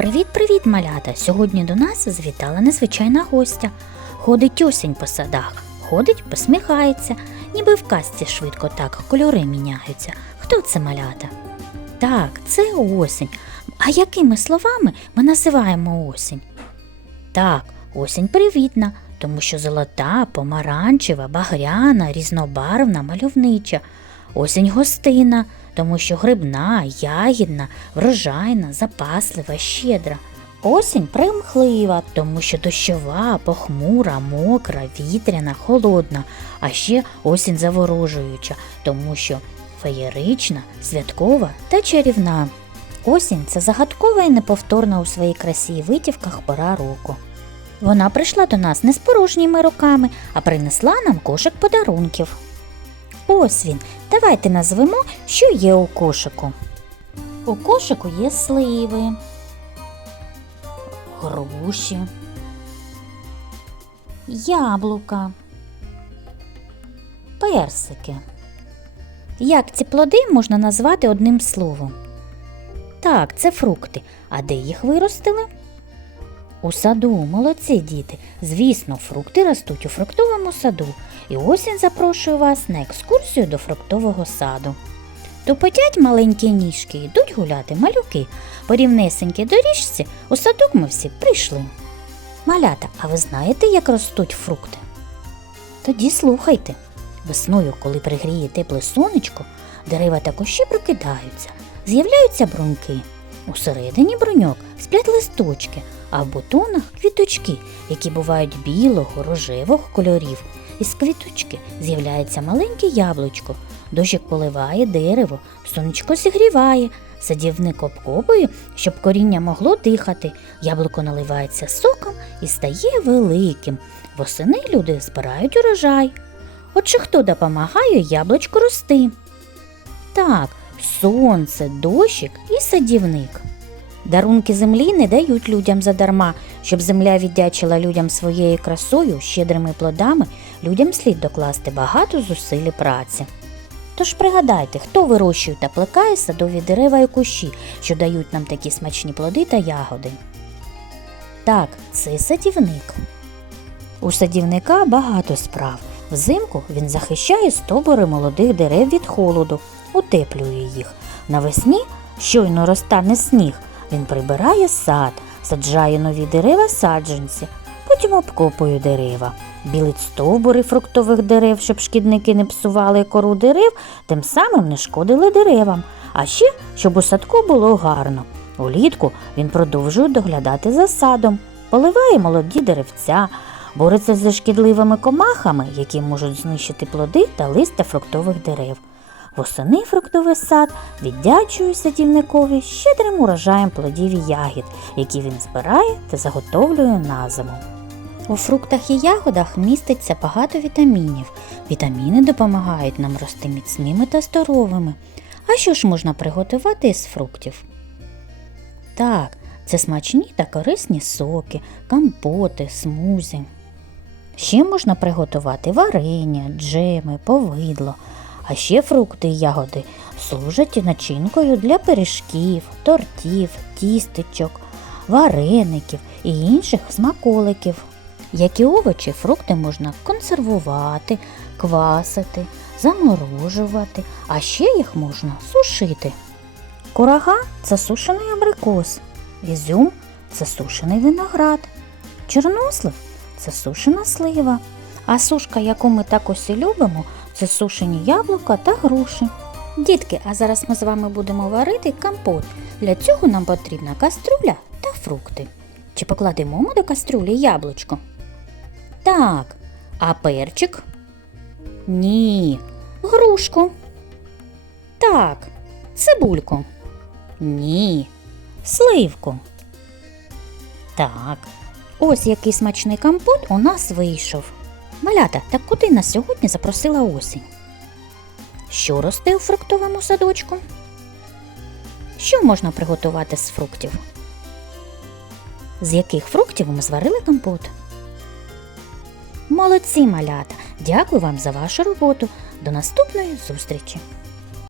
Привіт-привіт, малята! Сьогодні до нас завітала незвичайна гостя. Ходить осінь по садах, ходить, посміхається, ніби в казці швидко так кольори міняються. Хто це малята? Так, це осінь. А якими словами ми називаємо осінь? Так, осінь привітна, тому що золота, помаранчева, багряна, різнобарвна, мальовнича. Осінь гостина, тому що грибна, ягідна, врожайна, запаслива, щедра. Осінь примхлива, тому що дощова, похмура, мокра, вітряна, холодна, а ще осінь заворожуюча, тому що феєрична, святкова та чарівна. Осінь це загадкова і неповторна у своїй красі і витівках пора року. Вона прийшла до нас не з порожніми руками, а принесла нам кошик подарунків. Ось він. Давайте назвемо, що є у кошику. У кошику є сливи, груші, яблука, персики. Як ці плоди можна назвати одним словом? Так, це фрукти. А де їх виростили? У саду, молодці діти. Звісно, фрукти ростуть у фруктовому саду. І осінь запрошую вас на екскурсію до фруктового саду. Тупотять маленькі ніжки, йдуть гуляти малюки. По рівнесенькій доріжці у садок ми всі прийшли. Малята, а ви знаєте, як ростуть фрукти? Тоді слухайте. Весною, коли пригріє тепле сонечко, дерева та кущі прокидаються, з'являються бруньки. Усередині бруньок сплять листочки, а в бутонах квіточки, які бувають білого, рожевого кольорів. Із квіточки з'являється маленьке яблучко. Дощик поливає дерево, сонечко зігріває, садівник обкопує, щоб коріння могло дихати. Яблуко наливається соком і стає великим. Восени люди збирають урожай. Отже, хто допомагає яблучку рости? Так, сонце, дощик і садівник. Дарунки землі не дають людям задарма. Щоб земля віддячила людям своєю красою, щедрими плодами, людям слід докласти багато зусиль і праці. Тож пригадайте, хто вирощує та плекає садові дерева і кущі, що дають нам такі смачні плоди та ягоди. Так, це садівник. У садівника багато справ. Взимку він захищає стовбури молодих дерев від холоду, утеплює їх. Навесні, щойно розтане сніг, він прибирає сад, саджає нові дерева саджанці, потім обкопує дерева, білить стовбури фруктових дерев, щоб шкідники не псували кору дерев, тим самим не шкодили деревам. А ще, щоб у садку було гарно. Улітку він продовжує доглядати за садом, поливає молоді деревця, бореться зі шкідливими комахами, які можуть знищити плоди та листя фруктових дерев. Восени фруктовий сад віддячує садівникові щедрим урожаєм плодів і ягід, які він збирає та заготовлює на зиму. У фруктах і ягодах міститься багато вітамінів. Вітаміни допомагають нам рости міцними та здоровими. А що ж можна приготувати із фруктів? Так, це смачні та корисні соки, компоти, смузі. Ще можна приготувати варення, джеми, повидло. А ще фрукти і ягоди служать начинкою для пиріжків, тортів, тістечок, вареників і інших смаколиків. Як і овочі, фрукти можна консервувати, квасити, заморожувати, а ще їх можна сушити. Курага це сушений абрикос, ізюм це сушений виноград, чорнослив це сушена слива, а сушка, яку ми так ось і любимо, це сушені яблука та груші. Дітки, а зараз ми з вами будемо варити компот. Для цього нам потрібна каструля та фрукти. Чи покладемо ми до каструлі яблучко? Так. А перчик? Ні. Грушку. Так. Цибульку. Ні. Сливку. Так. Ось який смачний компот у нас вийшов. Малята, так куди нас сьогодні запросила осінь? Що росте у фруктовому садочку? Що можна приготувати з фруктів? З яких фруктів ми зварили компот? Молодці малята! Дякую вам за вашу роботу. До наступної зустрічі!